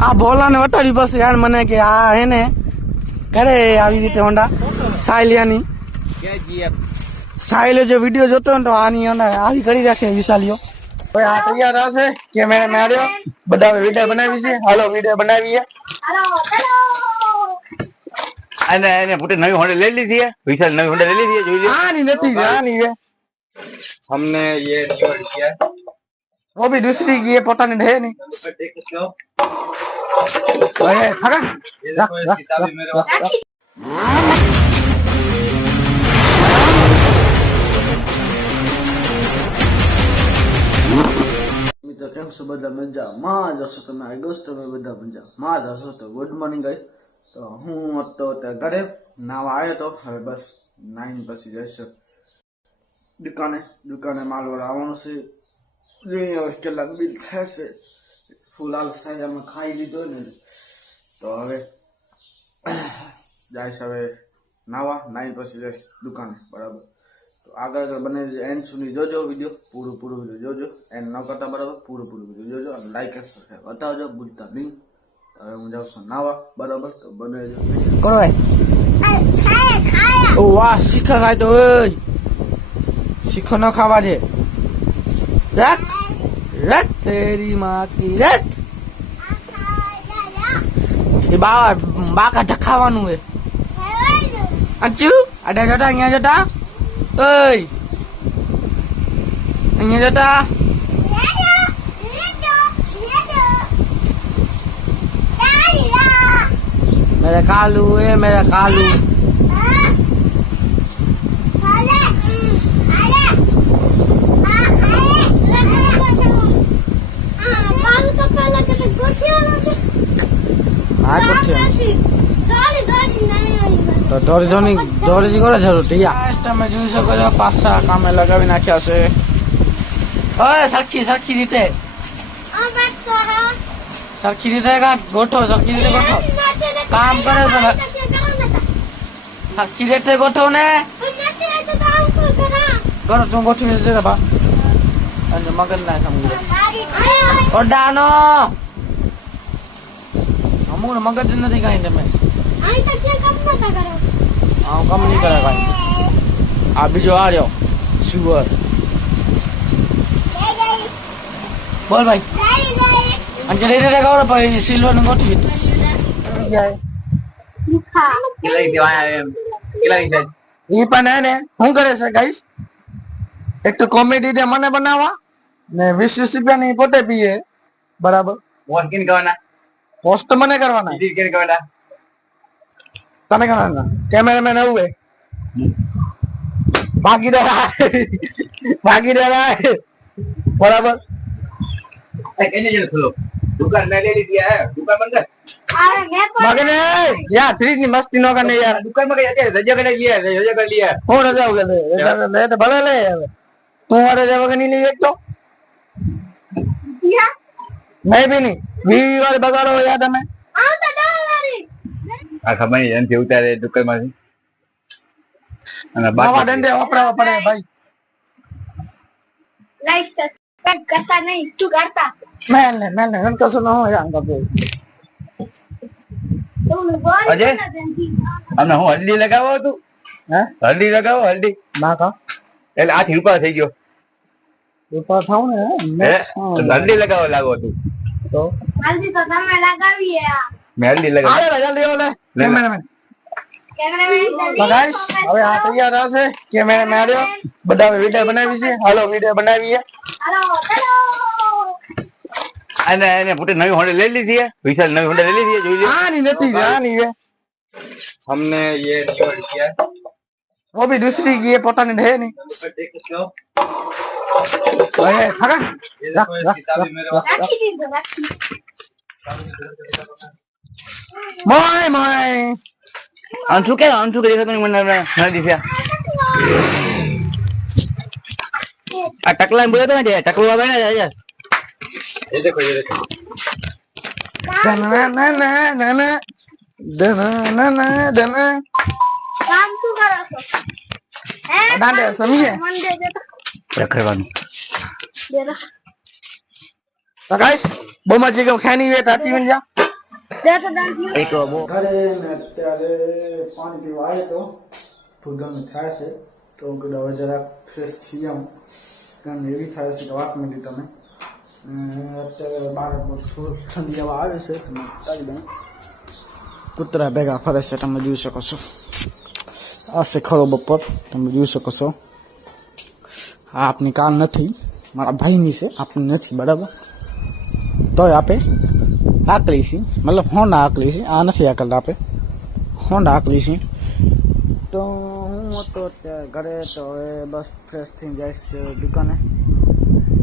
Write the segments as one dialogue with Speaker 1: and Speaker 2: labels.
Speaker 1: આ ભોલાને વટાડી પછી યાર મને કે આ હે ને કરે આવી રીતે હોન્ડા સાયલિયાની સાયલો જે વિડીયો જોતો ને તો આની અને આવી કરી રાખે વિશાલીઓ હવે આ તૈયાર હશે કેમેરા માર્યો બધા વિડીયો બનાવી છે હાલો વિડીયો બનાવીએ
Speaker 2: અને એને પોતે નવી હોન્ડા લઈ લીધી है વિશાલ નવી હોન્ડા લઈ લીધી है જોઈ લો
Speaker 1: આની નથી આની है
Speaker 2: हमने ये निकाल किया
Speaker 1: वो भी दूसरी की है पोता नहीं है नहीं
Speaker 2: देख सकते हो
Speaker 1: अरे खड़ा
Speaker 2: ये देखो ये किताबें मेरे पास
Speaker 1: મિત્રો કેમ છો બધા મજામાં જ હશો તમે આઈ ગયો તમે બધા મજામાં જ હશો તો ગુડ મોર્નિંગ ગાઈસ તો હું હતો ત્યાં ઘરે નાવા આવ્યો તો હવે બસ નાઈન પછી જઈશ દુકાને દુકાને માલ વાળો આવવાનો છે જોઈએ હવે કેટલાક બિલ થશે ફૂલ હાલ થાય અમે ખાઈ લીધો ને. તો હવે જાય હવે નાવા નાઈ પછી જઈશ દુકાને બરાબર. તો આગળ બને એન્ડ સુધી જોજો વીડિયો પૂરું પૂરું વીડિયો જોજો. એન્ડ ન કરતા બરાબર પૂરું પૂરું વીડિયો જોજો અને લાઈક એન્ડ સબસ્ક્રાઈબ બતાવજો ભૂલતા નહીં. હવે હું જાઉં છું નાવા બરાબર તો બને કરો ઓ વાહ શીખા ખાય તો શીખો ન ખાવા છે રાખ. રખ. તેરી માં કી બા બાકા ઢખાવાનું હે અચ્છુ અડા જોતા અહીંયા જોતા. ઓય. અહીંયા જોતા. મેરા કાલુ એ મેરા કાલુ હા કોઠે તો ધોની દોડી કરે જરૂર? ટીયા. તમે જોઈ શકો છો પાછા કામે લગાવી નાખ્યા છે. ઓય સરખી સરખી રીતે. સરખી રીતે કા ગોઠો સરખી રીતે ગોઠો. કામ કરે તો સરખી રીતે ગોઠો ને. કરો તું ગોઠવી દે બા અને મગજ ના સમજો ઓડાનો. અમુક મગજ નથી કાંઈ તમે હા કમ નહીં કરે કાંઈ. આ બીજો આ રહ્યો શુગર બોલ ભાઈ. લઈ રે સિલ્વરનું ગોઠવી ઈ પણ હે ને શું કરે છે ગાઈસ એક તો કોમેડી ને મને બનાવવા ને વીસ વીસ રૂપિયાની પોતે પીએ. બરાબર?
Speaker 2: વોટ કિન કરવાના.
Speaker 1: પોસ્ટ તો મને કરવાના
Speaker 2: એડિટ કિન કરવાના
Speaker 1: તને કરવાના કેમેરામેન આવું હે ભાગીદાર આય. ભાગીદાર આય. બરાબર
Speaker 2: કેને જણ ખોલો દુકાન મેં લઈ લીધી હે દુકાન બંધ કર
Speaker 1: મગને યાર ત્રીસની મસ્તી નો કરે યાર
Speaker 2: દુકાનમાં કઈ અત્યારે રજા કરી લીયા રજા કરી લીયા
Speaker 1: હું રજા ઉગે લે રજા લે તો ભલે લે હવે તું આ રજા વગર નહીં લઈ એક તો નહીં બી નહીં. વી વાર બગાડો યાર તમે.
Speaker 2: આ ખબર નહીં એનથી ઉતારે દુકાનમાંથી અને બાવા
Speaker 1: દંડે વાપરવા પડે ભાઈ.
Speaker 3: લાઈક સબસ્ક્રાઇબ કરતા નહીં. તું કરતા?
Speaker 1: મેં ને મેલ ને ન હોય આમ કપે
Speaker 2: અજય? આમને હું હલ્દી લગાવો તું
Speaker 1: હે?
Speaker 2: હલ્દી લગાવો હલ્દી.
Speaker 1: ના કા.
Speaker 2: એટલે આથી ઉપર થઈ ગયો.
Speaker 1: ઉપર થાવ ને
Speaker 2: હે તો હલ્દી લગાવો લાગો તું
Speaker 1: તો
Speaker 3: જલ્દી તો તમે લગાવીએ આ
Speaker 2: મેં હલ્દી લગાવો
Speaker 1: આલે રજા લેવો લે
Speaker 2: લે.
Speaker 1: કેમેરામેન
Speaker 3: કેમેરામેન
Speaker 1: તો ગાઈસ હવે આ તૈયાર હશે કેમેરા માર્યો બધા વિડિયો બનાવી છે હાલો વિડિયો બનાવીએ
Speaker 3: હાલો ચાલો
Speaker 2: અને એને પોતે નવી હોન્ડા લઈ લીધી है વિશાલ નવી હોન્ડા લઈ લીધી है જોઈ લો
Speaker 1: આની નથી આની है
Speaker 2: हमने ये निकाल किया
Speaker 1: वो भी दूसरी की है पोता नहीं है नहीं મોય મોય
Speaker 2: અંશુ કે અંશુ કે દેખતો નહીં મને ના દેખ્યા આ ટકલા બોલે તો ને ટકલો આવે ને એ દેખો એ દેખો
Speaker 1: ના ના ના ના ના દના ના ના દના
Speaker 3: કામ શું કરો છો હે
Speaker 1: દાંડે સમજે
Speaker 3: મન દે
Speaker 2: રખડવાનું
Speaker 1: તો ગાઈસ બહુ મજી ગયો ખેની વે તાતી બન જા.
Speaker 2: એક બહુ.
Speaker 1: ઘરે ને અત્યારે પાણી પીવા આવ્યો તો ભૂગમ થાય છે. તો કે દવા હવે જરાક ફ્રેશ થઈ આમ. કારણ એવી થાય છે કે વાત મળી તમે. અત્યારે બાર ઠંડી હવા આવે છે તમે ચાલી દઉં કૂતરા ભેગા ફરે છે તમે જોઈ શકો છો. આ છે ખરો બપોર તમે જોઈ શકો છો. આપની કાર નથી મારા ભાઈની છે આપની નથી બરાબર તોય આપે આકલી છે મતલબ હોન્ડા આકલી છે આ નથી આકલ આપે હોન્ડા આકલી છે તો હું હતો અત્યારે ઘરે તો હવે બસ ફ્રેશ થઈને જઈશ દુકાને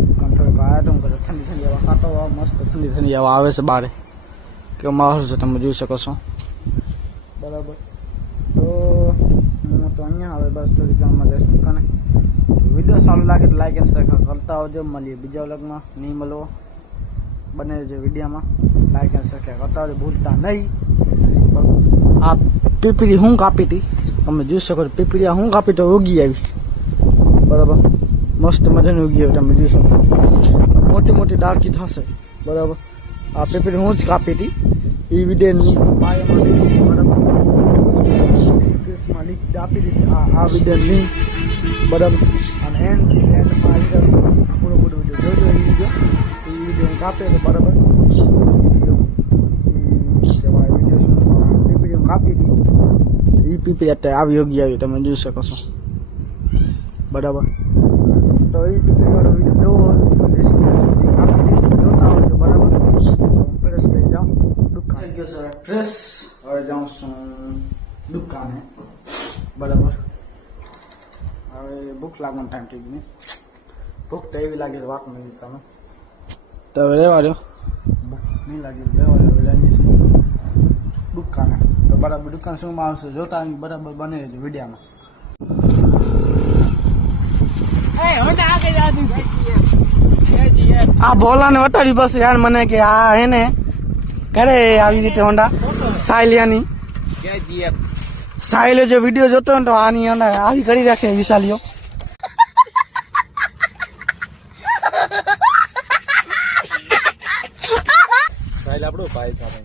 Speaker 1: દુકાન થોડીક આવ્યા તો હું ઘરે ઠંડી ઠંડી હવા ખાતો હોવા મસ્ત ઠંડી ઠંડી હવા આવે છે બારે કેવો માહોલ છે તમે જોઈ શકો છો બરાબર તો હું તો અહીંયા હવે બસ થોડીક વારમાં જઈશ દુકાને વીડિયો સારું લાગે તો લાઈક એન્ડ શેર કરતા આવજો. મળીએ બીજા વ્લોગમાં. નહીં મળવો, બને છે વિડીયોમાં. લાઈક એન્ડ શેર કરતા આવજો. ભૂલતા નહીં. આ પીપળી હું કાપી હતી? તમે જોઈ શકો પીપળી હું કાપી તો ઉગી આવી. બરાબર? મસ્ત મજાની ઉગી આવી, તમે જોઈ શકો મોટી મોટી ડાળકી થશે. બરાબર? આ પીપળી હું જ કાપી હતી. એ વીડિયો બાયોમાં બરાબર? આપી દઈશ આ વીડિયો લિંક બરાબર. અને એન્ડ એન્ડમાં આવી જશે પૂરો પૂરો વીડિયો જોજો એ વીડિયો એ વીડિયો હું કાપે તો બરાબર. કાપી હતી એ પીપી અત્યારે આવી યોગ્ય આવી તમે જોઈ શકો છો. બરાબર. તો એ પીપી વાળો વીડિયો જોવો દઈશ. જોતા આવજો બરાબર. ફ્રેશ થઈ જાઉં દુકાન. થઈ ગયો સર ફ્રેશ હવે જાઉં છું દુકાને. બરાબર. હવે ભૂખ લાગવાનું ટાઈમ થઈ ગયો ભૂખ તો એવી લાગે વાત નહીં તમે. તો હવે રહેવા દો ભૂખ નહીં લાગે રહેવા દો જઈએ દુકાને. તો બરાબર દુકાન શું આવશે જોતા આવી બરાબર બને છે વિડીયામાં. આ બોલા ને બસ યાર મને કે આ હે ને કરે આવી રીતે હોન્ડા સાયલિયાની. સાયલો જે વીડિયો જોતો ને તો આની અંદર આવી કરી રાખે વિશાલીઓ
Speaker 2: સાહેલ આપણું ભાઈ સાથે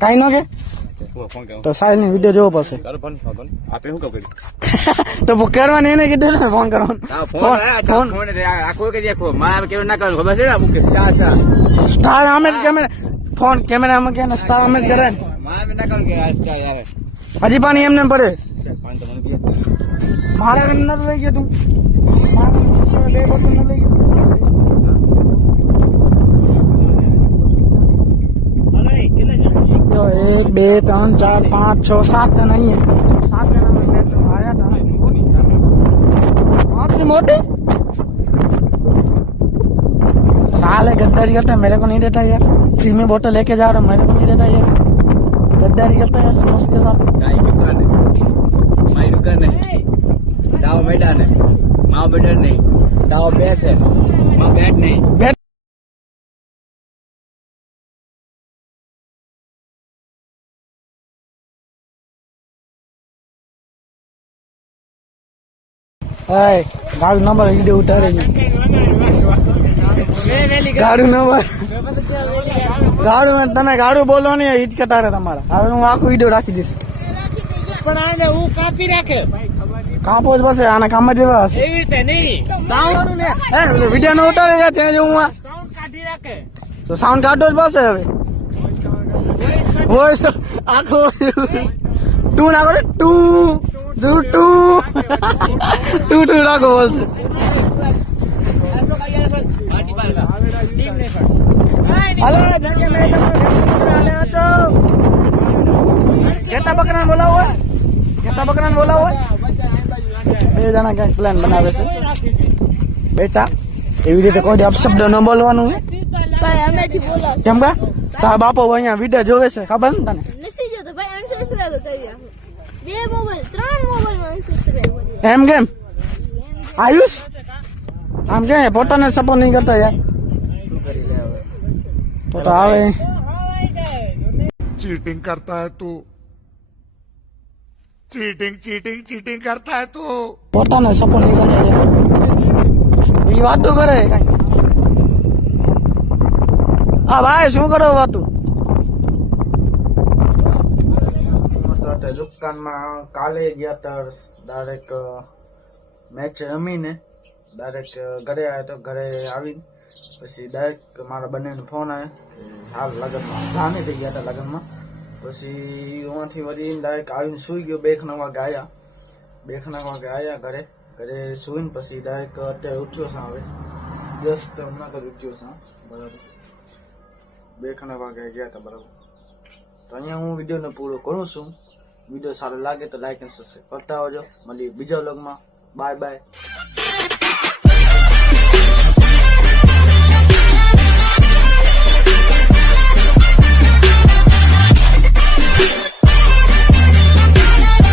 Speaker 2: કાંઈ ના
Speaker 1: કાઈ ન કે
Speaker 2: થાય. ફોન કરો
Speaker 1: તો સાયલની વીડિયો જોવો પડશે
Speaker 2: તારો ફોન ફોન આપે શું કહું કર્યું
Speaker 1: તો કરવાની એને કીધું ને ફોન કરવાનો
Speaker 2: આ
Speaker 1: ફોન
Speaker 2: ફોન
Speaker 1: ફોન
Speaker 2: ફોન આ કોઈ કરી આખો માં કેવું ના કરવાનું ખબર છે ને અમુક કે આ છે
Speaker 1: સ્ટાર અમે જ કેમેરા ફોન કેમેરામાં કે સ્ટાર અમે જ કરે ને
Speaker 2: માં ના કરવાનું કે આ છે યાર
Speaker 1: હજી પાણી એમને એમ પડે
Speaker 2: પાણી તો મને પીએ
Speaker 1: મારા ઘરે નથી લઈ ગયો તું મારા ઘરે બે બોટલ ન લઈ ગયો જો એક બે ત્રણ ચાર પાંચ છ સાત જણા અહીંયા સાત જણા में मैच में आया था आपने मोटी साले गद्दारी करता है मेरे को नहीं देता यार फ्री में बोतल लेके जा रहा हूँ मेरे को नहीं देता यार गड्ढा निकलता है उसके साथ
Speaker 2: गाय की दुकान है नहीं? दाव मैदान है माँ बेटर नहीं. दाव बैट है माँ बैट नहीं. बैट
Speaker 1: गाड़ी नंबर वीडियो उठा रही गाड़ी नंबर ગાડું તમે ગાડું બોલો ને હિચકતા રહે તમારા. હવે હું આખું વીડિયો રાખી દઈશ.
Speaker 4: પણ આને હું કાપી રાખે.
Speaker 1: કાપો જ બસે આના કામ જ એવા હશે.
Speaker 4: એવી રીતે નહીં.
Speaker 1: સાઉન્ડ હે વીડિયો નો ઉતારે છે ત્યાં જોઉં આ.
Speaker 4: સાઉન્ડ કાઢી રાખે.
Speaker 1: તો સાઉન્ડ કાઢો જ બસે હવે. વોઇસ આખો ટુ નાખો ને ટુ ટુ ટુ ટુ ટુ નાખો બસ. હાલો જગે મેં તમને હતો કેટલા બકરાને બોલાવો હોય. કેટલા બકરાને બોલાવો હોય. બે જણા ક્યાંક પ્લાન બનાવે છે. બેટા એવી રીતે કોઈ અપશબ્દ ન બોલવાનું કેમ કા? તારા બાપો અહીંયા વીડિયો જોવે છે. ખબર ને તને? એમ કેમ? આયુષ? આમ કે પોતાને સપોર્ટ નહીં કરતા યાર. તો તો આવે
Speaker 5: चीटिंग करता है तू चीटिंग चीटिंग चीटिंग करता है तू
Speaker 1: પોતાને સપોર્ટ નહીં કરતા યાર એ વાતો કરે કાંઈ હા ભાઈ શું કરો વાતું તો દુકાનમાં કાલે ગયા હતા ડાયરેક્ટ મેચ રમીને ડાયરેક્ટ ઘરે આવ્યા તો ઘરે આવીને પછી ડાયરેક્ટ મારા બંનેનો ફોન આવ્યો હાલ લગ્નમાં. જાની થઈ ગયા હતા લગ્નમાં. પછી ઉમાંથી વળી ડાયરેક્ટ આવીને સૂઈ ગયો બે નવા આવ્યા બે ખના વાગે આવ્યા ઘરે. ઘરે સૂઈને પછી ડાયરેક્ટ અત્યારે ઉઠ્યો છે હવે. તો હમણાં જ ઉઠ્યો છે બરાબર. બે ખના વાગે ગયા હતા, બરાબર. તો અહીંયા હું વિડીયોને પૂરો કરું છું. વીડિયો સારો લાગે તો લાઈક અને સબસ્ક્રાઈબ કરતા આવજો. મળીએ બીજા વ્લોગમાં બાય બાય